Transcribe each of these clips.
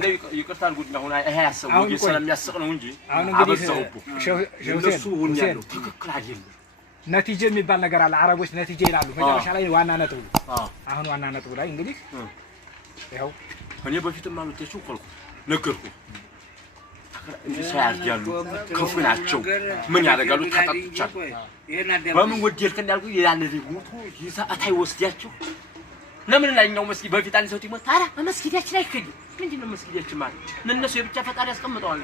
እንደ ይቅርታል ጉድ ነው ይሄ ያሰው ይሰለም ያስቅ ነው እንጂ አበዛውቡ እነሱ ሁን ያለው ትክክል አይደለም ነቲጀ የሚባል ነገር አለ አረቦች ነቲጀ ይላሉ መጨረሻ ላይ ዋና ነጥቡ አሁን ዋና ነጥቡ ላይ እንግዲህ ይሄው እኔ በፊትም ማለትሽ ቆልኩ ነገርኩ እንዴ ሳያያሉ ከፉ ናቸው ምን ያደርጋሉ ታጣጣቻ በምን ወዲልክ እንዳልኩ ያን ሪሞቶ ይዛአታይ ወስዲያቸው ለምን ላይኛው መስጊድ በፊት አንድ ሰው ትሞት ታራ መስጊዳችን አይከድ ምንድነው መስጊዳችን ማለት ለነሱ የብቻ ፈቃድ ያስቀምጠዋል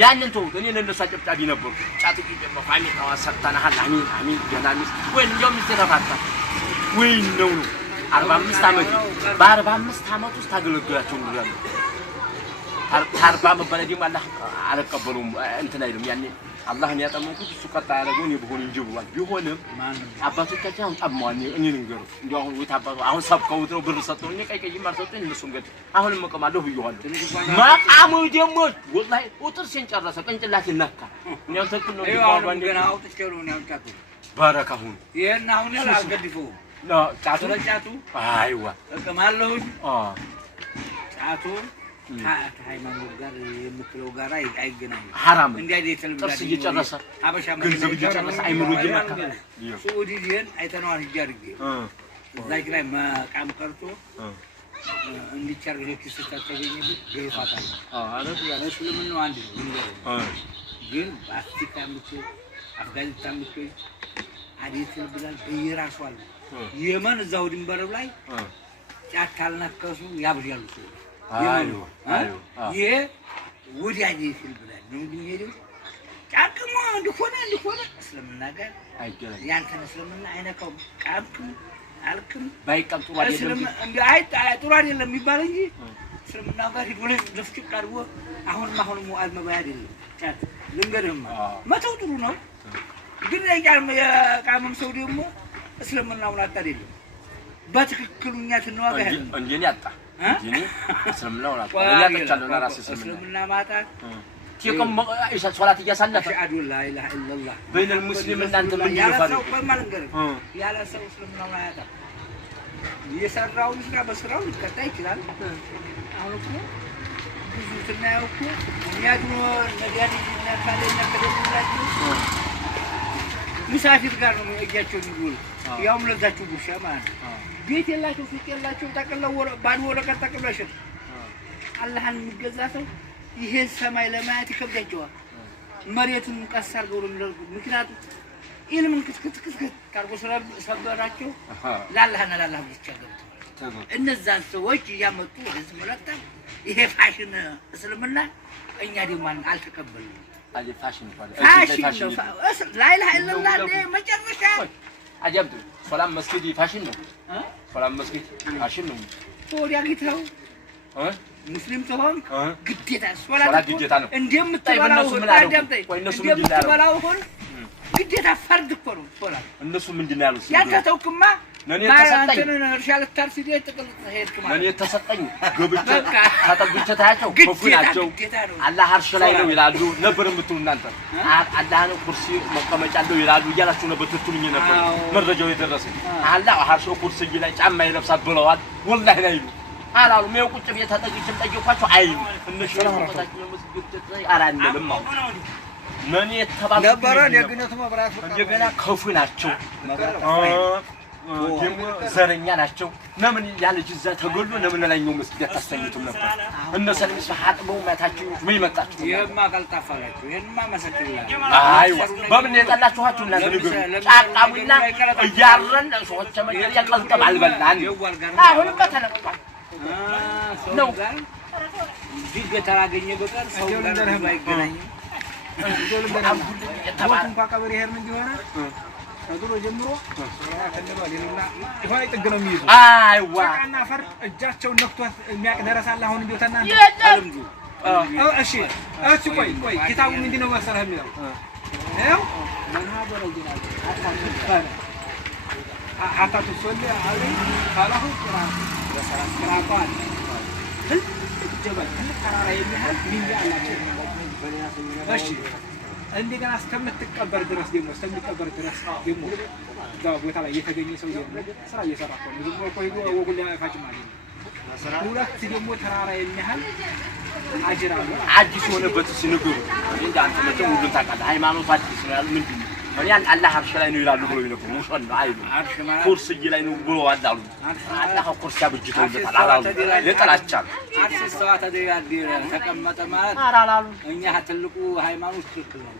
ያንን ተው እኔ ለነሱ አጨብጫቢ ነበርኩ ጫጥቂ በፋሚ ተዋሰጣናል አሚን አሚን ያናሚስ ወይ እንደውም ይተፋታ ወይ ነው 45 አመት በ45 አመት ውስጥ ታገለግላቸው ነው ታርባ መበለዲ ማለት አልቀበሉም እንትን አይደለም ያኔ አላህን ያጠመቁት እሱ ቀጣ ያደረገው ነው ቢሆን እንጂ ብሏል ቢሆንም አባቶቻችን አሁን ጠማዋል እኔ ንገሩ እንዴ አሁን ወይ ታባቱ አሁን ሰብከውት ነው ብር ሰጥተው እኔ ቀይ ማርሰጥኝ እነሱን ገድ አሁን መቀማለሁ ብየዋል ማቃሙ ደግሞ ወላሂ ቁጥር ሲንጨረሰ ቅንጭላት ይነካ እኛው ተክል ነው ቢባል ባንዴ ገና አውጥቼው ነው ያውጣቱ ባረካሁን ይሄን አሁን ያላገድፈው ነው ጫቱ አይዋ እቀማለሁ ጫቱ ሃይማኖት ጋር የምትለው ጋር አይገናኝም حرام እንዴ አይደለም ጥርስ እየጨረሰ አበሻ ገንዘብ እየጨረሰ አይምሮ እየነካ ሱዲ ዲን አይተናል ይያርግ እዛይ ላይ ማቃም ቀርቶ እንዲቻርገው ክስተታተገኘ ግልፋታል አረብ ያ እስልምና ነው አንድ ነው ግን አፍሪካ ምት አፍጋኒስታን ምት አዲስል ብላል በየራሱ አለ የመን እዛው ድንበር ላይ ጫካልናከሱ ያብያሉ አዩ ይሄ ወዲያኔ ሲል ብላል ነው እንግዲህ ጫቅሞ እንደሆነ እስልምና ጋር አይገናኝ ያንተ እስልምና አይነካው ቃምክም አልክም ባይቀም ጥሩ አይደለም እንዴ ጥሩ አይደለም የሚባል እንጂ እስልምና ጋር ሂዱለ ደፍጭ ቀርቦ አሁን ሙአዝ መባያ አይደለም ጫት ልንገርህማ መተው ጥሩ ነው ግን የቃመም ሰው ደግሞ እስልምናውን አጣደለም በትክክሉኛ ተነዋጋ ያለ እንዴ ያጣ እንዴ እስልምናው አጣ ያጣቻለው ለራስ እስልምና ማጣ تيكم إيش صلاة جسنا أشهد لا إله إلا الله بين المسلمين أنت من يفرق يا لا سو مسلمنا ولا هذا يسرعون يسرع بسرعون كتاي كلام أقولكم بزوجنا أقولكم يادون مدياني جنا كلنا كلنا لازم مسافر كانوا يجاتون يقول يوم لا جاتوا بشمان بيت الله توفيق الله شو تكلم ورا بان ورا كتكلم شو الله هنجزاه ይሄ ሰማይ ለማየት ይከብዳቸዋል መሬቱን ቀሳር ገውልን ምክንያቱም ኢልምን ክትክትክት ካርጎ ሰበራቸው ላላህና ላላህ ብቻ ገብተዋል እነዛን ሰዎች ያመጡ ህዝብ መለጣ ይሄ ፋሽን እስልምና እኛ ደግሞ አልተቀበልንም አለ ፋሽን ፋሽን ላ ኢላሃ ኢላላህ መጨረሻ አጀብቱ ሰላም መስጊድ ፋሽን ነው ሰላም መስጊድ ፋሽን ነው ወዲያ ጊታው ሙስሊም ተሆን ግዴታ ሶላት ግዴታ ነው እንደምትበላው ታደምጠይ እንደምትበላው ሆነ ግዴታ ፈርድ እኮ ነው ሶላት እነሱ ምንድነው ያሉት ያንተተውክማ ነኔ ተሰጠኝ እርሻል ታርሲዴ ተቀልጥ ሄድክማ ነኔ ተሰጠኝ ገብቼ ታጠብቼ ታያቸው ኮፉ ናቸው አላህ አርሽ ላይ ነው ይላሉ ነበር የምትሉ እናንተ አላህ ነው ኩርሲ መቀመጫ አለው ይላሉ እያላችሁ ነበር ትትሉኝ ነበር መረጃው የደረሰኝ አላህ አርሽ ኩርሲ ላይ ጫማ ይለብሳል ብለዋል ወላሂ ላይ አላሉ ነው ቁጭ ብዬ ተጠቅጭም ጠይቋቸው አይሉ እነሱ ተጠቅመው መስጊድ አራንልም ማን የተባለ ነበር የግነቱ መብራት እንደገና ከፉ ናቸው ደግሞ ዘረኛ ናቸው ለምን ያለች እዛ ተገሉ ለምን ላይኛው መስጊድ ያታስተኙትም ነበር እነሱ ለምስ ሐጥበው ማታችሁ ምን ይመጣችሁ ይሄማ ቀልጣፋላችሁ ይሄንማ መሰክርላችሁ አይዋ በምን የጠላችኋችሁ እና ንግሩ ጫቃሙና እያረን ሰዎች መገር ያቀልጠም አልበላን አሁን በተነቀቀ ነው ዲግ ተራገኘ በቀር ሰው ጋር አይገናኝም እንኳን ቀበሬ ሄር ምን ይሆነ አድሮ ጀምሮ ያከነባ ሌላ ይሆነ ጥግነው የሚይዙ አይዋ ጫና ፈር እጃቸው ነክቷት የሚያቀደረሳል አሁን እንዲወተና አለምዱ እሺ ቆይ ኪታቡ ምንድነው መሰረህ የሚለው ነው መንሃበረ ይላል አታቱ ሶሊ አለይ ካላሁ ቁርአን በሰላም ተራቋል ጀበል ተራራ የሚያህል ቢያ አላቸው እሺ እንደገና እስከምትቀበር ድረስ ደግሞ ዛ ቦታ ላይ የተገኘ ሰው ስራ እየሰራ ነው ዝም ብሎ ቆይቶ ወጉላ ያፋጭ ማለት ነው ሁለት ደግሞ ተራራ የሚያህል አጅር አለ። አዲስ ሆነበት ሲነገሩ እንዴ አንተ መቼም ሁሉን ታውቃለህ። ሃይማኖት አዲስ ነው ያሉ ምንድነው? እኔ አላህ አርሽ ላይ ነው ይላሉ ብሎ ይነገሩ ሙሽን ነው አይሉ ኩርሲ ላይ ነው ብሎ አላሉ። አላህ ኩርሲ አብጅቶለታል አላሉ። ለጥላቻ አርሽ ሰው ተቀመጠ ማለት አላሉ። እኛ ትልቁ ሃይማኖት ትክክል ነው።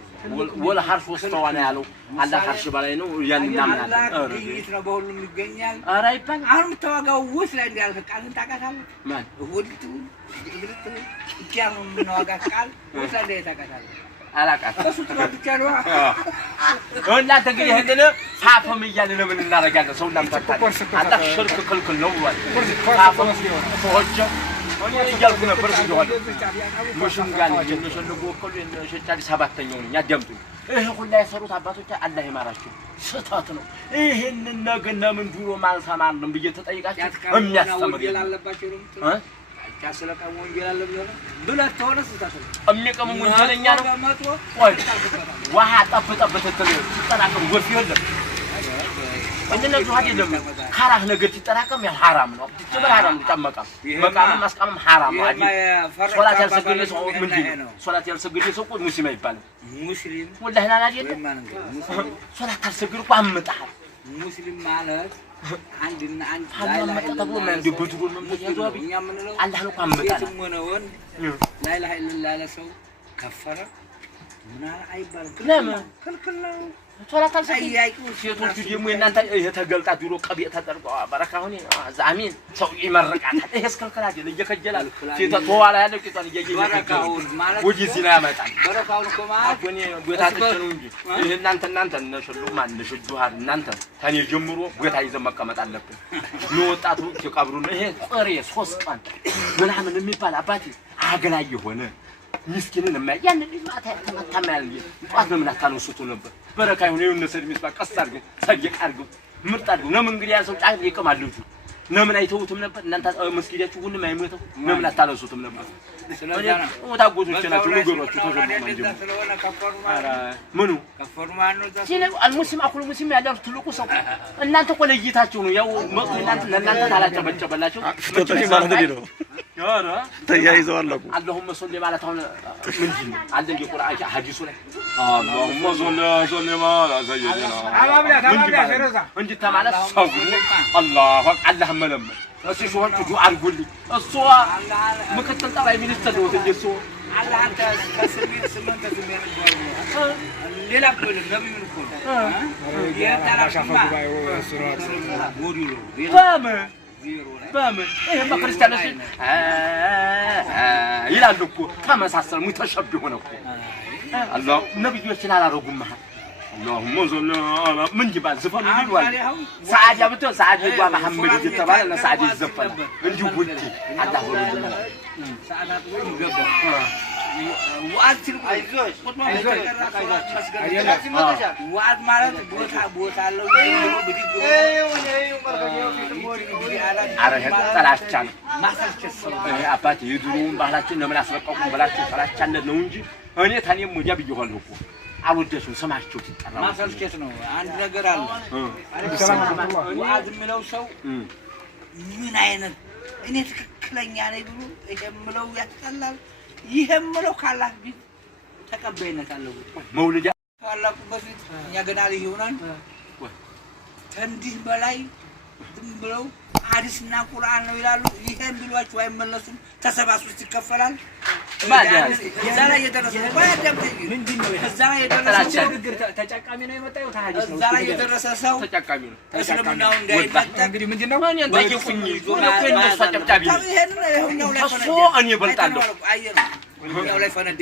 ወላ ሐርፍ ወስተዋና ያለው አላህ ሐርሽ በላይ ነው ያን እናምናለን። ይህ ነው በሁሉም ይገኛል። ኧረ ይባል አሁን ተዋጋው ውስጥ ላይ እንዳልከ ቃልን ታውቃታለህ? ማን ወልቱ ግልጥ ይያም ነው ዋጋ ቃል ውስጥ ላይ ታውቃታለህ? አላውቃትም። እሱ ብቻ ነው። እናንተ እንግዲህ ይሄንን ፋፈም እያልን ነው ምን እናደርጋለን? ሰው እናምታታለን። አላህ ሽርክ ክልክል ነው ብሏል። ፋፈም ሆጀ እኔ እያልኩ ነበር ሲሆን ሙሽም ጋር የነሸልጉ ወከሉ የነሸጫሊ ሰባተኛው ነኝ አዳምጡ። ይሄ ሁሉ ያሰሩት አባቶች አላህ ይማራቸው ስህተት ነው። ይሄንን ነገር ለምን ድሮ ማልሰማንም ብዬ ተጠይቃችሁ የሚያስተምር ያላለባቸው ነው ያስለቀሙ ወንጀል አለ ብለህ ተሆነ ስህተት ነው። የሚቀሙ ወንጀለኛ ነው። ቆይ ውሃ ጠብጠብ ተተለ ተጠራቀም ጎርፍ ይወለም እንደነዚህ አይደለም። ሐራም ነገር ሲጠራቀም ያ ሐራም ነው። ትብር ሐራም ተጠመቀ መቃም ማስቀም ሐራም ነው። አይደል ሶላት ያልሰገደ ሰው ምንድነው? ሶላት ያልሰገደ ሰው ሙስሊም አይባልም። ሙስሊም ወላሂ ና አይደል ሶላት ያልሰገደ እኮ አመጣህ ሙስሊም ማለት አንድና አንድ ላይላ ተብሎ ምን እንደበቱ ነው የሚያዘው እኛ ምን ነው አላህ ነው አመጣህ ወን ላይላ ኢላላ ሰው ከፈረ ምን አይባልም። ለምን ክልክል ነው። ሶላት አልሰገዱ ሴቶቹ ደግሞ እናንተ የተገልጣ ቢሮ ቀቢያ ተጠርቀው በረካሁን ዛሚን ሰው ይመረቃታል። ይሄ እስከልከላ አይደል እየከጀላል ሴቷ ተዋላ ያለው ቂጣን በረካውን ማለት ወጂ ሲና ያመጣል። በረካውን እኮ ማለት ወኔ ጎታተች ነው እንጂ ይሄ እናንተ ነሽሉ ማን ነሽጁሃር እናንተ ታኔ ጀምሮ ጎታ ይዘን መቀመጥ አለብን። ነው ወጣቱ ይቀብሩ ነው። ይሄ ቆሬ 3 ቀን ምናምን የሚባል አባቴ አገላይ የሆነ ምስኪንን ያን ልጅ ማታ ተመታማል ጧት ምን አታነሱቱ ነበር በረካ ይሁን የነሰድ ሚስባ ቀስ አድርገው ሰየቅ አድርገው ምርጥ አድርገው ነው እንግዲህ ያ ሰው ጫት ይቀማሉ ለምን አይተውትም ነበር እናንተ መስጊዳችሁ ሁሉም አይሞተው ለምን አታነሱትም ነበር ስለዚህ ወታጎቶች ናቸው ንገሯችሁ ተጀምሮ እንጂ ምኑ ከፈሩ ማን ነው ሲነ አልሙስሊም አኩሉ ሙስሊም ያለው ትልቁ ሰው እናንተ እኮ ለይታችሁ ነው ያው እናንተ ታላጨበጨበላችሁ ተጠቂ ማለት ነው ያራ ተያይዘው አለቁ اللهم صل ማለት አሁን ምንድነው አለ እንደ ቁርአን ሐዲሱ ላይ اللهم صل على سيدنا አባብላ ፈረዛ እንጂ ተማለት ሰው አላህ አላህ መለመን እሱ ሾን ዱዓ አድርጉልኝ እሱ ምክትል ጠቅላይ ሚኒስትር ነው እንደሱ አላህ ተስሚር ስምንት ተስሚር ነው ሌላ ብለ ነብዩ ነው የታራሽማ ጎዲሎ በምን ይሄማ ክርስቲያኖች ይላሉ እኮ ተመሳሰሉ ሙተሸብህ ሆነ እኮ አላህ ነብዮችን አላረጉም اللهم صل على من جبال زفن يقول سعد يا بتو سعد يقول محمد يتبع لنا سعد يزفن انجو ودي الله ولد سعد يقول وعدتي አይዞሽ ወዓድ ማለት ቦታ አለው ብድግ ጥላቻ ነው ማሰልቸት ሰው አባቴ የድሮውን ባህላችን ለምን አስለቀቁ ብላችሁ ጥላቻነት ነው እንጂ እኔ ታኔም ወዲያ ብየዋለሁ እኮ አልወደሱም ስማቸው ይጣራ ማሰልቸት ነው አንድ ነገር አለ ወዓድ የሚለው ሰው ምን አይነት እኔ ትክክለኛ ነኝ ብሎ የምለው ያጣላል ይሄምለው ካላህ ቢት ተቀበይነት አለው መውለጃ ካላህ በፊት እኛ ገና ልጅ ሆነን ተንዲህ በላይ ዝም ብለው ሐዲስና ቁርአን ነው ይላሉ ይሄን ቢሏቸው አይመለሱም ተሰባስበው ይከፈላል ማለት እዛ ላይ የደረሰው ባያደምጠኝ ምንድነው እዛ ላይ የደረሰው ተጨቃሚ ነው የመጣው ተሐዲስ ነው እዛ ላይ የደረሰ ሰው ተጨቃሚ ነው እስልምናው እንዳይመጣ እንግዲህ ምንድነው እኔ ጠይቁኝ ነው እነሱ ተጨቃሚ ነው ይሄን ነው ይሄኛው ላይ እኔ በልጣለሁ አየነው ይሄኛው ላይ ፈነደ